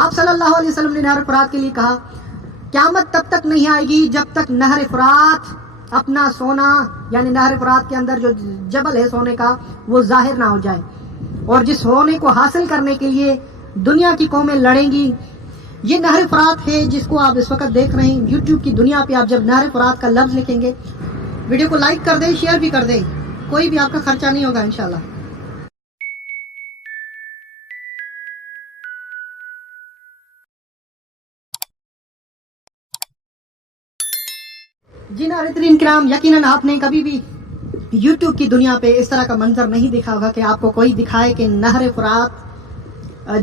آپ صلی اللہ علیہ وسلم نے نہر فرات کے لیے کہا قیامت تب تک نہیں آئے گی جب تک نہر فرات اپنا سونا یعنی نہر فرات کے اندر جو جبل ہے سونے کا وہ ظاہر نہ ہو جائے، اور جس سونے کو حاصل کرنے کے لیے دنیا کی قومیں لڑیں گی یہ نہر فرات ہے جس کو آپ اس وقت دیکھ رہے ہیں یوٹیوب کی دنیا پہ۔ آپ جب نہر فرات کا لفظ لکھیں گے ویڈیو کو لائک کر دیں، شیئر بھی کر دیں، کوئی بھی آپ کا خرچہ نہیں ہوگا انشاءاللہ۔ جی ناظرین کرام، یقیناً آپ نے کبھی بھی یوٹیوب کی دنیا پہ اس طرح کا منظر نہیں دیکھا ہوگا کہ آپ کو کوئی دکھائے کہ نہر فرات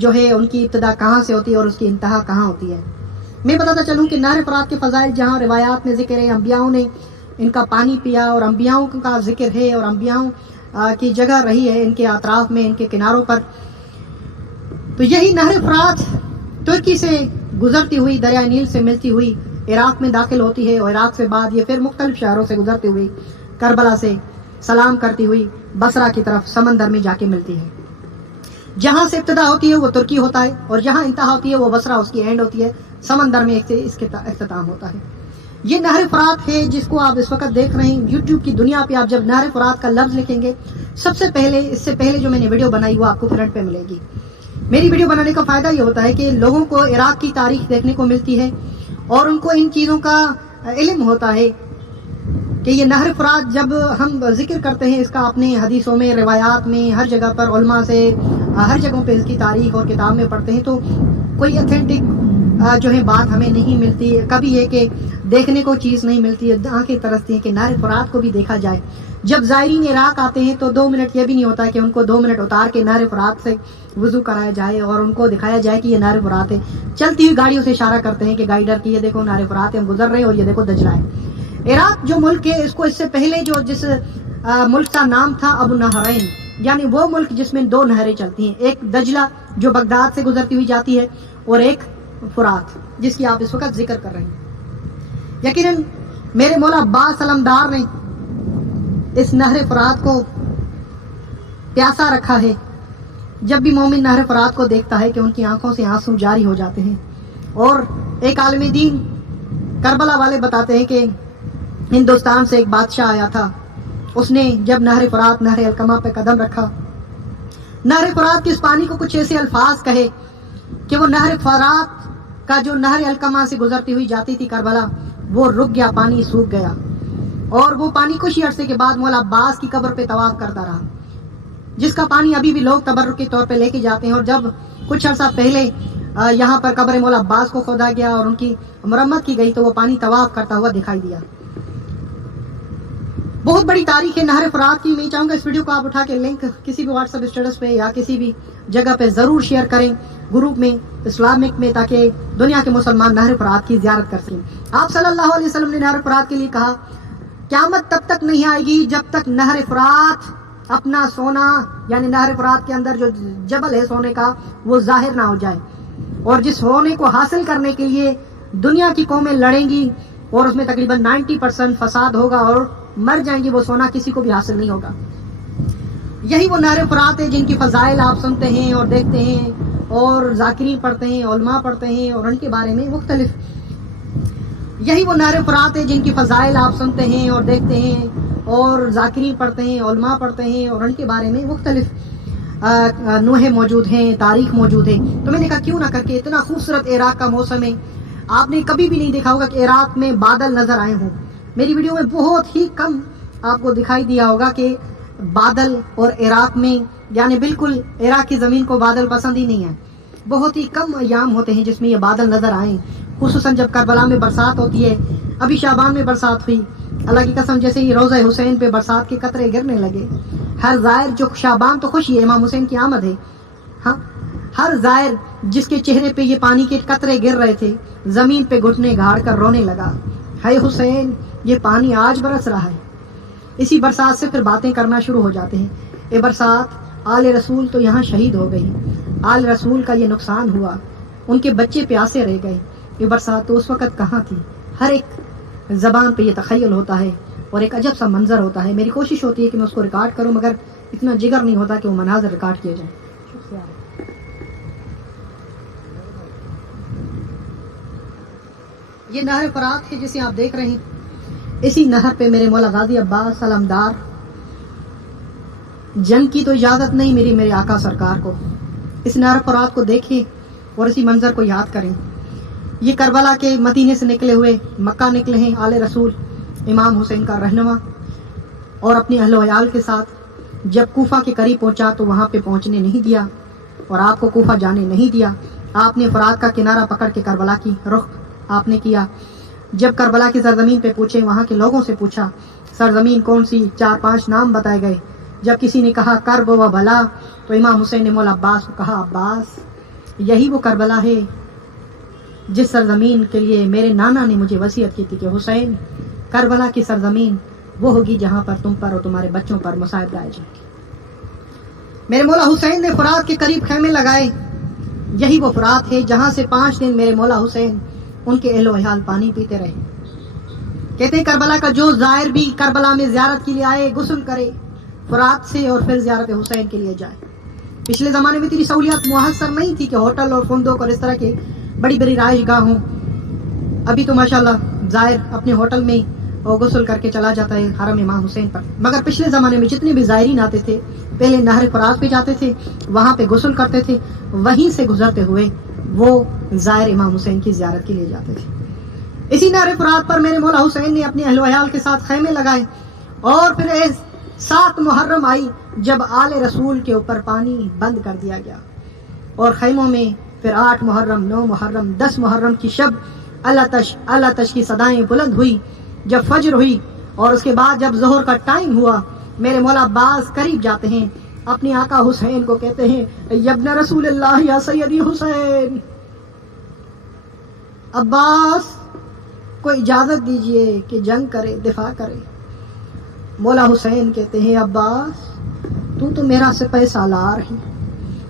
جو ہے ان کی ابتدا کہاں سے ہوتی ہے اور اس کی انتہا کہاں ہوتی ہے۔ میں بتاتا چلوں کہ نہر فرات کے فضائل جہاں روایات میں ذکر ہے، انبیاؤں نے ان کا پانی پیا اور انبیاؤں کا ذکر ہے اور انبیاؤں کی جگہ رہی ہے ان کے اطراف میں، ان کے کناروں پر، تو یہی نہر فرات ترکی سے گزرتی ہوئی دریائے نیل سے ملتی ہوئی عراق میں داخل ہوتی ہے، اور عراق سے بعد یہ پھر مختلف شہروں سے گزرتے ہوئی کربلا سے سلام کرتی ہوئی بصرہ کی طرف سمندر میں جا کے ملتی ہے۔ جہاں سے ابتدا ہوتی ہے وہ ترکی ہوتا ہے اور جہاں انتہا ہوتی ہے وہ بصرہ اس کی اینڈ ہوتی ہے، سمندر میں اس کے اختتام ہوتا ہے۔ یہ نہر فرات ہے جس کو آپ اس وقت دیکھ رہے ہیں یوٹیوب کی دنیا پہ۔ آپ جب نہر فرات کا لفظ لکھیں گے سب سے پہلے اس سے پہلے جو میں نے ویڈیو بنائی وہ آپ کو فرنٹ پہ ملے گی۔ میری ویڈیو بنانے کا فائدہ یہ ہوتا ہے کہ لوگوں کو عراق کی تاریخ دیکھنے کو ملتی ہے اور ان کو ان چیزوں کا علم ہوتا ہے کہ یہ نہر فرات جب ہم ذکر کرتے ہیں اس کا اپنے حدیثوں میں، روایات میں، ہر جگہ پر علماء سے ہر جگہوں پہ اس کی تاریخ اور کتاب میں پڑھتے ہیں تو کوئی اتھینٹک جو ہے بات ہمیں نہیں ملتی ہے۔ کبھی یہ کہ دیکھنے کو چیز نہیں ملتی ہے، آنکھیں ترستی ہیں کہ نہر فرات کو بھی دیکھا جائے۔ جب زائرین عراق آتے ہیں تو 2 منٹ یہ بھی نہیں ہوتا کہ ان کو 2 منٹ اتار کے نہر فرات سے وضو کرایا جائے اور ان کو دکھایا جائے کہ یہ نہر فرات ہے۔ چلتی ہوئی گاڑیوں سے اشارہ کرتے ہیں کہ گائیڈر کی یہ دیکھو نہر فرات ہے، ہم گزر رہے ہیں اور یہ دیکھو دجلہ ہے۔ عراق جو ملک ہے اس کو اس سے پہلے جس ملک کا نام تھا ابو نہرین، یعنی وہ ملک جس میں 2 نہریں چلتی ہیں، ایک دجلہ جو بغداد سے گزرتی ہوئی جاتی ہے اور ایک فرات جس کی آپ اس وقت ذکر کر رہے ہیں۔ یقیناً میرے مولا عباس علمدار نے اس نہر فرات کو پیاسا رکھا ہے۔ جب بھی مومن نہر فرات کو دیکھتا ہے کہ ان کی آنکھوں سے آنسو جاری ہو جاتے ہیں۔ اور ایک عالم دین کربلا والے بتاتے ہیں کہ ہندوستان سے ایک بادشاہ آیا تھا، اس نے جب نہر فرات نہر القمہ پہ قدم رکھا، نہر فرات کے اس پانی کو کچھ ایسے الفاظ کہے کہ وہ نہر فرات کا جو نہر القمہ سے گزرتی ہوئی جاتی تھی کربلا وہ رک گیا، پانی سوکھ گیا، اور وہ پانی کچھ ہی عرصے کے بعد مولا عباس کی قبر پہ طواف کرتا رہا، جس کا پانی ابھی بھی لوگ تبرک کے طور پہ لے کے جاتے ہیں۔ اور جب کچھ عرصہ پہلے یہاں پر قبر مولا عباس کو کھودا گیا اور ان کی مرمت کی گئی تو وہ پانی طواف کرتا ہوا دکھائی دیا۔ بہت بڑی تاریخ ہے نہر فرات کی۔ میں چاہوں گا اس ویڈیو کو آپ اٹھا کے لنک کسی بھی واٹس ایپ اسٹیٹس پہ یا کسی بھی جگہ پہ ضرور شیئر کریں گروپ میں، اسلامک میں، تاکہ دنیا کے مسلمان نہر فرات کی زیارت کر سکیں۔ آپ صلی اللہ علیہ وسلم نے نہر فرات کے لیے کہا قیامت تب تک نہیں آئے گی جب تک نہر فرات اپنا سونا یعنی نہر فرات کے اندر جو جبل ہے سونے کا وہ ظاہر نہ ہو جائے، اور جس سونے کو حاصل کرنے کے لیے دنیا کی قومیں لڑیں گی اور اس میں تقریباً 90% فساد ہوگا اور مر جائیں گی، وہ سونا کسی کو بھی حاصل نہیں ہوگا۔ یہی وہ نہر فرات ہے جن کی فضائل آپ سنتے ہیں اور دیکھتے ہیں اور ذاکرین پڑھتے ہیں، علماء پڑھتے ہیں اور ان کے بارے میں مختلف۔ یہی وہ نہر فرات ہے جن کی فضائل آپ سنتے ہیں اور دیکھتے ہیں اور ذاکرین پڑھتے ہیں، علماء پڑھتے ہیں اور ان کے بارے میں مختلف نوحے موجود ہیں، تاریخ موجود ہے۔ تو میں نے کہا کیوں نہ کر کے، اتنا خوبصورت عراق کا موسم ہے، آپ نے کبھی بھی نہیں دیکھا ہوگا کہ عراق میں بادل نظر آئے ہوں۔ میری ویڈیو میں بہت ہی کم آپ کو دکھائی دیا ہوگا کہ بادل، اور عراق میں یعنی بالکل عراق کی زمین کو بادل پسند ہی نہیں ہے۔ بہت ہی کم ایام ہوتے ہیں جس میں یہ بادل نظر آئیں، خصوصاً جب کربلا میں برسات ہوتی ہے۔ ابھی شعبان میں برسات ہوئی، اللہ کی قسم جیسے ہی روضہ حسین پہ برسات کے قطرے گرنے لگے، ہر زائر جو شعبان تو خوشی ہے، امام حسین کی آمد ہے، ہاں، ہر زائر جس کے چہرے پہ یہ پانی کے قطرے گر رہے تھے زمین پہ گھٹنے گھاڑ کر رونے لگا، ہے حسین یہ پانی آج برس رہا ہے۔ اسی برسات سے پھر باتیں کرنا شروع ہو جاتے ہیں، اے برسات آل رسول تو یہاں شہید ہو گئی، آل رسول کا یہ نقصان ہوا، ان کے بچے پیاسے رہ گئے، یہ برسات تو اس وقت کہاں تھی۔ ہر ایک زبان پہ یہ تخیل ہوتا ہے اور ایک عجب سا منظر ہوتا ہے۔ میری کوشش ہوتی ہے کہ میں اس کو ریکارڈ کروں مگر اتنا جگر نہیں ہوتا کہ وہ مناظر ریکارڈ کیے جائیں۔ یہ نہر فرات ہے جسے آپ دیکھ رہے ہیں. اسی نہر پہ میرے مولا غازی عباس علمدار جنگ کی تو اجازت نہیں ملی میرے آقا سرکار کو. اس نہر فرات کو دیکھیں اور اسی منظر کو یاد کریں. یہ کربلا کے مدینے سے نکلے ہوئے مکہ نکلے ہیں آل رسول امام حسین کا رہنما، اور اپنے اہل و عیال کے ساتھ جب کوفہ کے قریب پہنچا تو وہاں پہ پہنچنے نہیں دیا اور آپ کو کوفہ جانے نہیں دیا. آپ نے فرات کا کنارہ پکڑ کے کربلا کی رخ آپ نے کیا. جب کربلا کی سرزمین پہ پوچھے، وہاں کے لوگوں سے پوچھا سرزمین کون سی، 4-5 نام بتائے گئے. جب کسی نے کہا کرب و بلا تو امام حسین نے مولا عباس کو کہا عباس یہی وہ کربلا ہے جس سرزمین کے لیے میرے نانا نے مجھے وصیت کی تھی کہ حسین کربلا کی سرزمین وہ ہوگی جہاں پر تم پر اور تمہارے بچوں پر مصائب لائے جائیں گے. میرے مولا حسین نے فرات کے قریب خیمے لگائے. یہی وہ فرات ہے جہاں سے 5 دن میرے مولا حسین ان کے اہل و عیال پانی پیتے رہے. کہتے ہیں کربلا کا جو زائر بھی کربلا میں زیارت کے لیے آئے غسل کرے فرات سے اور پھر زیارت حسین کے لیے جائے. پچھلے زمانے میں اتنی سہولیات میسر نہیں تھی کہ ہوٹل اور فندق اور اس طرح کے بڑی بڑی رہائش گاہ ہوں. ابھی تو ماشاءاللہ زائر اپنے ہوٹل میں اور غسل کر کے چلا جاتا ہے حرم امام حسین پر. مگر پچھلے زمانے میں جتنے بھی زائرین آتے تھے پہلے نہر فرات پہ جاتے تھے، وہاں پہ غسل کرتے تھے، وہیں سے گزرتے ہوئے وہ زائر امام حسین کی زیارت کے لیے جاتے تھے. اسی نہر فرات پر میرے مولا حسین نے اپنے اہل و عیال کے ساتھ خیمے لگائے. اور پھر 7 محرم آئی جب آل رسول کے اوپر پانی بند کر دیا گیا، اور خیموں میں پھر 8 محرم 9 محرم 10 محرم کی شب اللہ تش کی صدائیں بلند ہوئی. جب فجر ہوئی اور اس کے بعد جب ظہر کا ٹائم ہوا، میرے مولا عباس قریب جاتے ہیں، اپنے آقا حسین کو کہتے ہیں یا ابن رسول اللہ یا سیدی حسین، عباس کو اجازت دیجئے کہ جنگ کرے، دفاع کرے. مولا حسین کہتے ہیں عباس تو میرا سپہ سالار ہے.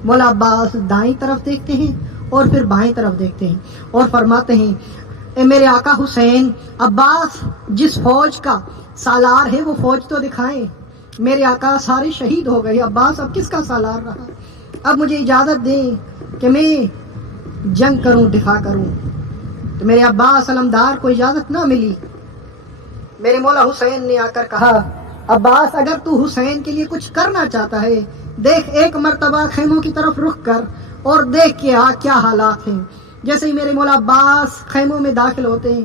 مولا عباس دائیں طرف دیکھتے ہیں اور پھر بائیں طرف دیکھتے ہیں اور فرماتے ہیں اے میرے آقا حسین، عباس جس فوج کا سالار ہے وہ فوج تو دکھائیں. میرے آقا سارے شہید ہو گئے، عباس اب کس کا سالار رہا؟ اب مجھے اجازت دیں کہ میں جنگ کروں، دفاع کروں. تو میرے عباس علمدار کو اجازت نہ ملی. میرے مولا حسین نے آ کر کہا عباس اگر تو حسین کے لیے کچھ کرنا چاہتا ہے دیکھ ایک مرتبہ خیموں کی طرف رخ کر اور دیکھ کے کیا حالات ہیں. جیسے ہی میرے مولا عباس خیموں میں داخل ہوتے ہیں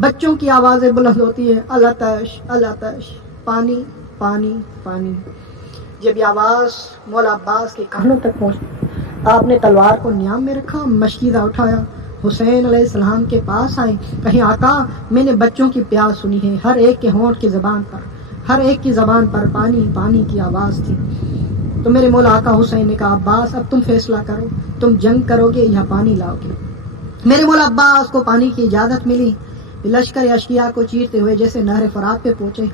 بچوں کی آوازیں بلند ہوتی ہے اللہ تش پانی پانی پانی. جب یہ آواز مولا عباس کے کانوں تک پہنچ، آپ نے تلوار کو نیام میں رکھا، مشکیزہ اٹھایا، حسین علیہ السلام کے پاس آئے. کہیں آقا میں نے بچوں کی پیاس سنی ہے، ہر ایک کے ہونٹ کی زبان پر، ہر ایک کی زبان پر پانی پانی کی آواز تھی. تو میرے مولا آقا حسین نے کہا عباس اب تم فیصلہ کرو، تم جنگ کرو گے یا پانی لاؤ گے. میرے مولا عباس کو پانی کی اجازت ملی. لشکر اشکیا کو چیرتے ہوئے جیسے نہر فرات پہ پہنچے.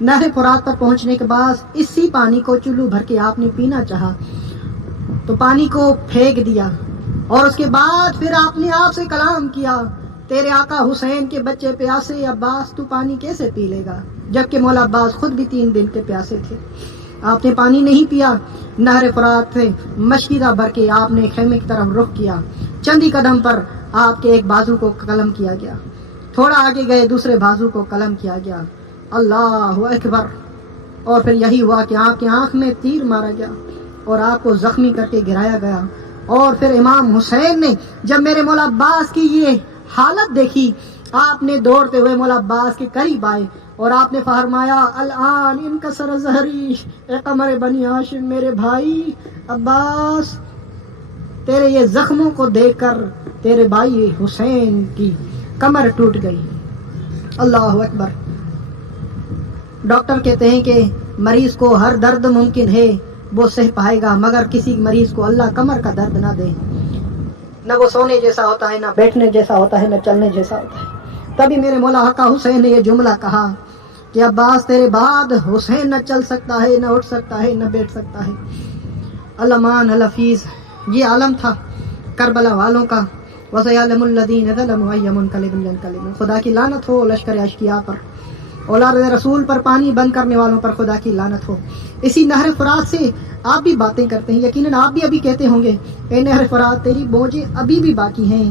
نہر فرات پر پہنچنے کے بعد اسی پانی کو چلو بھر کے آپ نے پینا چاہا تو پانی کو پھینک دیا، اور اس کے بعد پھر آپ نے آپ سے کلام کیا تیرے آقا حسین کے بچے پیاسے، عباس تو پانی کیسے پی لے گا؟ جبکہ مولا عباس خود بھی 3 دن کے پیاسے تھے. آپ نے پانی نہیں پیا. نہر فرات سے مشکیزہ بھر کے آپ نے خیمے کی طرف رخ کیا. چندی قدم پر آپ کے ایک بازو کو قلم کیا گیا، تھوڑا آگے گئے دوسرے بازو کو قلم کیا گیا، اللہ اکبر. اور پھر یہی ہوا کہ آپ کی آنکھ میں تیر مارا گیا اور آپ کو زخمی کر کے گرایا گیا. اور پھر امام حسین نے جب میرے مولا عباس کی یہ حالت دیکھی، آپ نے دوڑتے ہوئے مولا عباس کے قریب آئے اور آپ نے فرمایا الان انکسر ظہری اے قمر بنی ہاشم، میرے بھائی عباس تیرے یہ زخموں کو دیکھ کر تیرے بھائی حسین کی کمر ٹوٹ گئی. اللہ اکبر. ڈاکٹر کہتے ہیں کہ مریض کو ہر درد ممکن ہے وہ سہ پائے گا، مگر کسی مریض کو اللہ کمر کا درد نہ دے. نہ وہ سونے جیسا ہوتا ہے، نہ بیٹھنے جیسا ہوتا ہے، نہ چلنے جیسا ہوتا ہے. تبھی میرے مولا آقا حسین نے یہ جملہ کہا کہ عباس تیرے بعد حسین نہ چل سکتا ہے، نہ اٹھ سکتا ہے، نہ بیٹھ سکتا ہے. علمان الحفیظ یہ عالم تھا کربلا والوں کا. وَسَيَعْلَمُ الَّذِينَ ظَلَمُوا أَيَّ مُنقَلِبٍ يَنقَلِبُونَ. خدا کی لعنت ہو لشکر اشکیا پر، اولاد رسول پر، پانی بند کرنے والوں پر خدا کی لعنت ہو. اسی نہر فرات سے آپ بھی باتیں کرتے ہیں، یقیناً آپ بھی ابھی کہتے ہوں گے اے نہر فرات تیری بوجھیں ابھی بھی باقی ہیں.